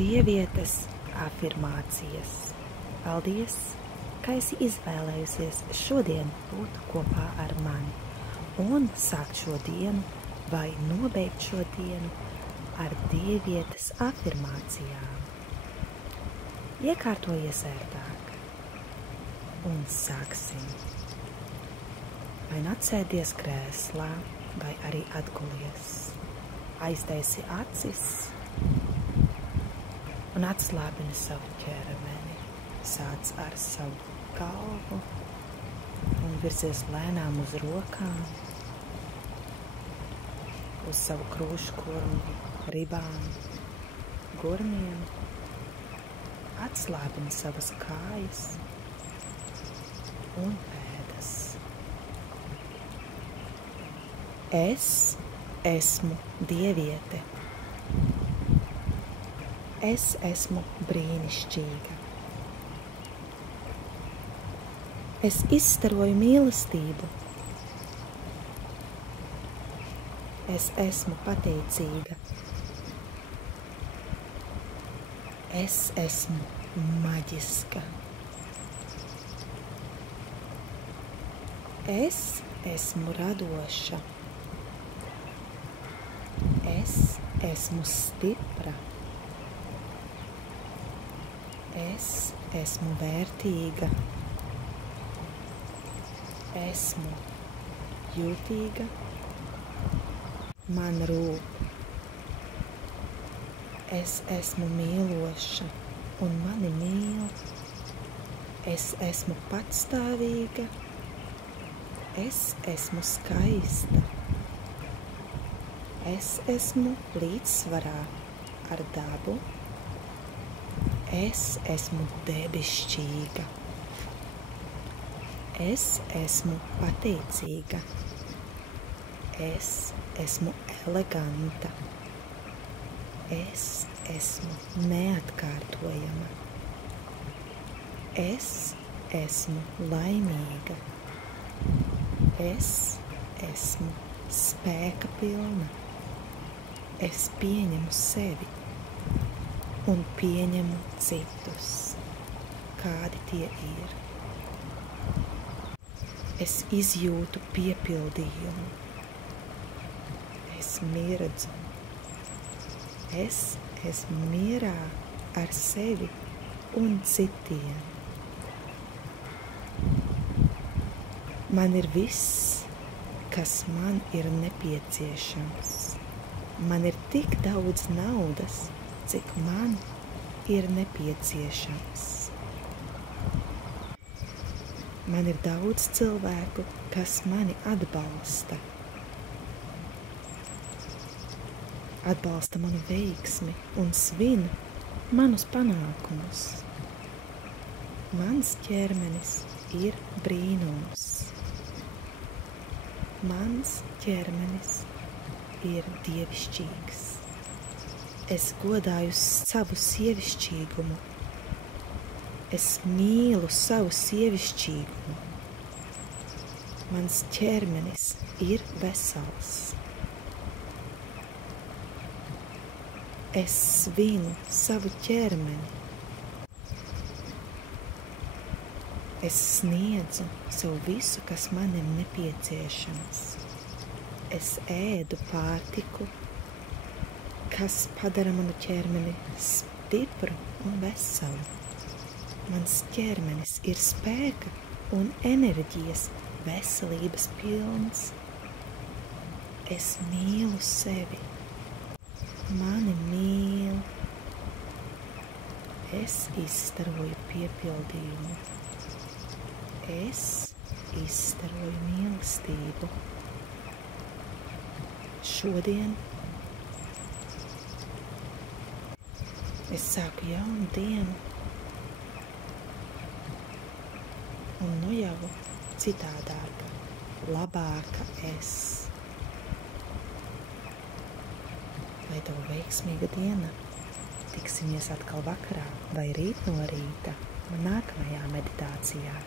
Dievietes afirmācijas. Paldies, ka esi izvēlējusies šodien būt kopā ar mani un sākt šo dienu vai nobeigt šo dienu ar dievietes afirmācijām. Iekārtojies ērtāk un sāksim. Vai atsēdies krēslā, vai arī atgulies. Aiztaisi acis un atslābini savu ķermeni. Sāc ar savu galvu un virzies lēnām uz rokām, uz savu krūšu kurmi, ribām, gurniem. Atslābini savas kājas un pēdas. Es esmu dieviete. Es esmu brīnišķīga. Es izstaroju mīlestību. Es esmu pateicīga. Es esmu maģiska. Es esmu radoša. Es esmu stipra. Es esmu vērtīga. Esmu jūtīga. Man rūp. Es esmu mīloša un mani mīl. Es esmu patstāvīga. Es esmu skaista. Es esmu līdzsvarā ar dabu. Es esmu debesšķīga. Es esmu pateicīga. Es esmu eleganta. Es esmu neatkārtojama. Es esmu laimīga. Es esmu spēka pilna. Es pieņemu sevi un pieņemu citus, kādi tie ir. Es izjūtu piepildījumu. Es mirdzu. Es esmu mierā ar sevi un citiem. Man ir viss, kas man ir nepieciešams. Man ir tik daudz naudas, cik man ir nepieciešams. Man ir daudz cilvēku, kas mani atbalsta. Atbalsta manu veiksmi un svin manus panākumus. Mans ķermenis ir brīnums. Mans ķermenis ir dievišķīgs. Es godāju savu sievišķīgumu. Es mīlu savu sievišķīgumu. Mans ķermenis ir vesels. Es svinu savu ķermeni. Es sniedzu sev visu, kas man ir nepieciešams. Es ēdu pārtiku, kas padara manu ķermeni stipru un veselu. Mans ķermenis ir spēka un enerģijas, veselības pilns. Es mīlu sevi. Mani mīl. Es izstaroju piepildījumu. Es izstaroju mīlestību. Šodien es sāku jaunu dienu un nu jau citādāka, labāka es. Lai tev veiksmīga diena, tiksimies atkal vakarā vai rīt no rīta nākamajā meditācijā.